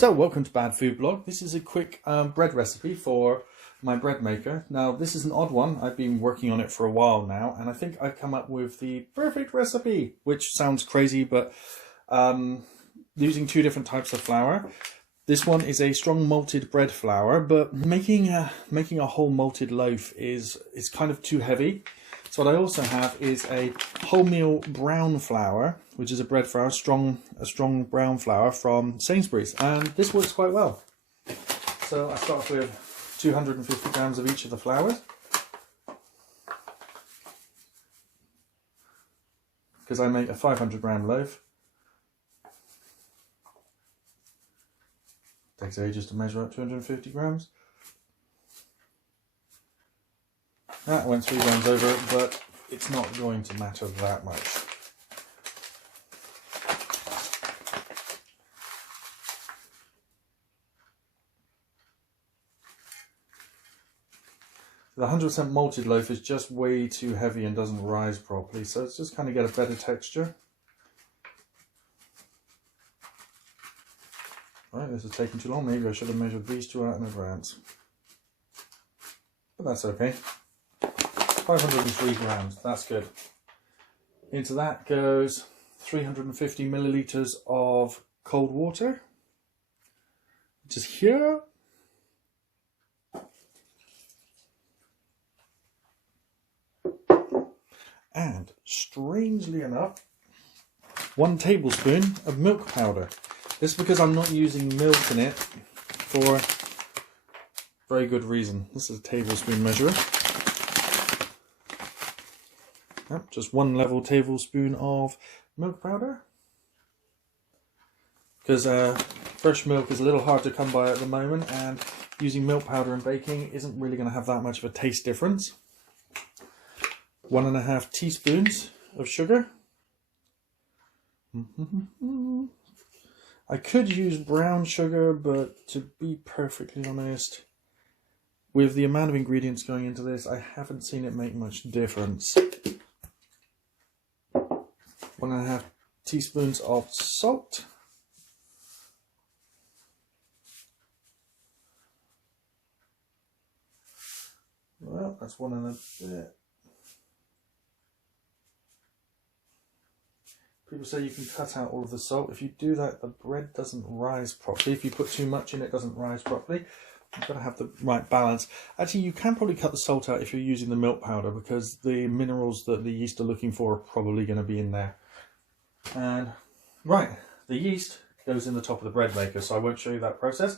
So welcome to Bad Food Blog. This is a quick bread recipe for my bread maker. Now this is an odd one. I've been working on it for a while now and I think I've come up with the perfect recipe, which sounds crazy, but using two different types of flour. This one is a strong malted bread flour, but making a whole malted loaf is kind of too heavy. So what I also have is a wholemeal brown flour, which is a bread flour, a strong brown flour from Sainsbury's, and this works quite well. So I start with 250 grams of each of the flours, because I make a 500 gram loaf. Takes ages to measure up 250 grams. That went 3 grams over, but it's not going to matter that much. The 100% malted loaf is just way too heavy and doesn't rise properly, so it's just kind of get a better texture. Right, this is taking too long. Maybe I should have measured these two out in advance. But that's okay. 503 grams, that's good. Into that goes 350 milliliters of cold water, which is here. And strangely enough, 1 tablespoon of milk powder. This is because I'm not using milk in it for very good reason. This is a tablespoon measure. Yep, just 1 level tablespoon of milk powder. Because fresh milk is a little hard to come by at the moment, and using milk powder in baking isn't really going to have that much of a taste difference. 1.5 teaspoons of sugar. I could use brown sugar, but to be perfectly honest, with the amount of ingredients going into this, I haven't seen it make much difference. 1.5 teaspoons of salt. Well, that's 1 and a bit. People say you can cut out all of the salt. If you do that, the bread doesn't rise properly. If you put too much in, it doesn't rise properly. You've got to have the right balance. Actually, you can probably cut the salt out if you're using the milk powder, because the minerals that the yeast are looking for are probably going to be in there. And right, the yeast goes in the top of the bread maker, so I won't show you that process,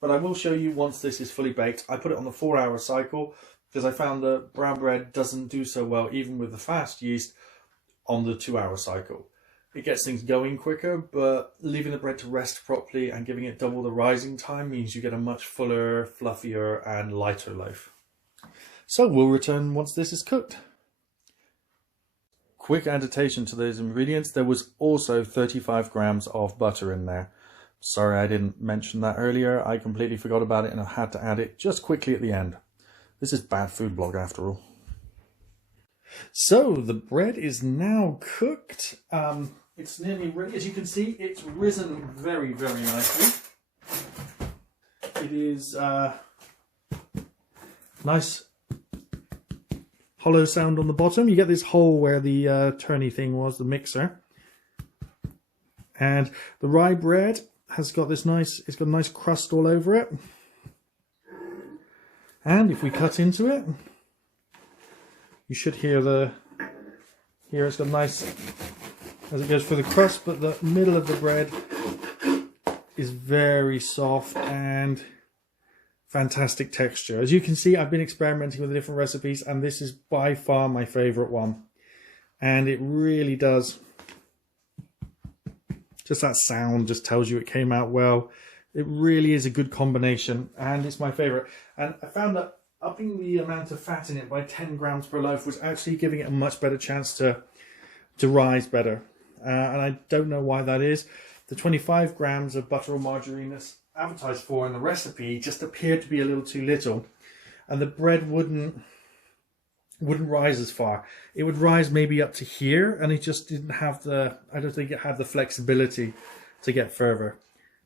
but I will show you once this is fully baked. I put it on the 4-hour cycle because I found that brown bread doesn't do so well, even with the fast yeast, on the 2-hour cycle. It gets things going quicker, but leaving the bread to rest properly and giving it double the rising time means you get a much fuller, fluffier and lighter loaf. So we'll return once this is cooked. Quick addition to those ingredients, there was also 35 grams of butter in there. Sorry I didn't mention that earlier, I completely forgot about it and I had to add it just quickly at the end. This is Bad Food Blog after all. So the bread is now cooked. It's nearly ready. As you can see, it's risen very, very nicely. It is nice hollow sound on the bottom. You get this hole where the turny thing was, the mixer. And the rye bread has got this nice, it's got a nice crust all over it. And if we cut into it, you should hear here it's got nice, as it goes for the crust, but the middle of the bread is very soft and fantastic texture. As you can see, I've been experimenting with the different recipes and this is by far my favorite one. And it really does, just that sound just tells you it came out well. It really is a good combination and it's my favorite. And I found that upping the amount of fat in it by 10 grams per loaf was actually giving it a much better chance to rise better. And I don't know why that is. The 25 grams of butter or margarine that's advertised for in the recipe just appeared to be a little too little, and the bread wouldn't rise as far. It would rise maybe up to here, and it just didn't have the, I don't think it had the flexibility to get further.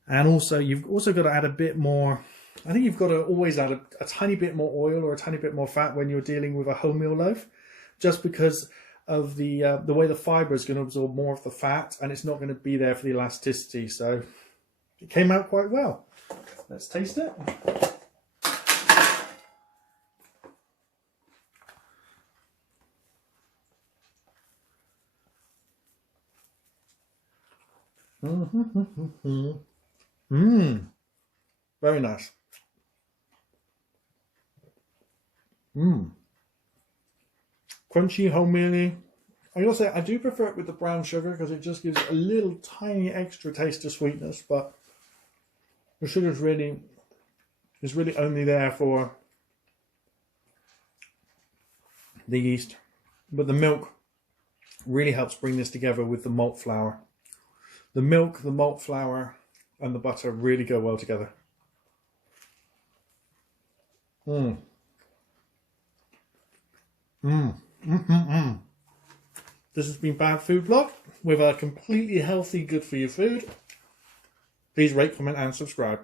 And also, you've also got to add a bit more. I think you've got to always add a tiny bit more oil or a tiny bit more fat when you're dealing with a wholemeal loaf, just because of the way the fibre is going to absorb more of the fat, and it's not going to be there for the elasticity. So it came out quite well. Let's taste it. Very nice. Crunchy, wholemealy. I will say I do prefer it with the brown sugar because it just gives a little tiny extra taste of sweetness, but the sugar is really only there for the yeast. But the milk really helps bring this together with the malt flour. The milk, the malt flour, and the butter really go well together. This has been Bad Food Blog with a completely healthy, good for you food. Please rate, comment, and subscribe.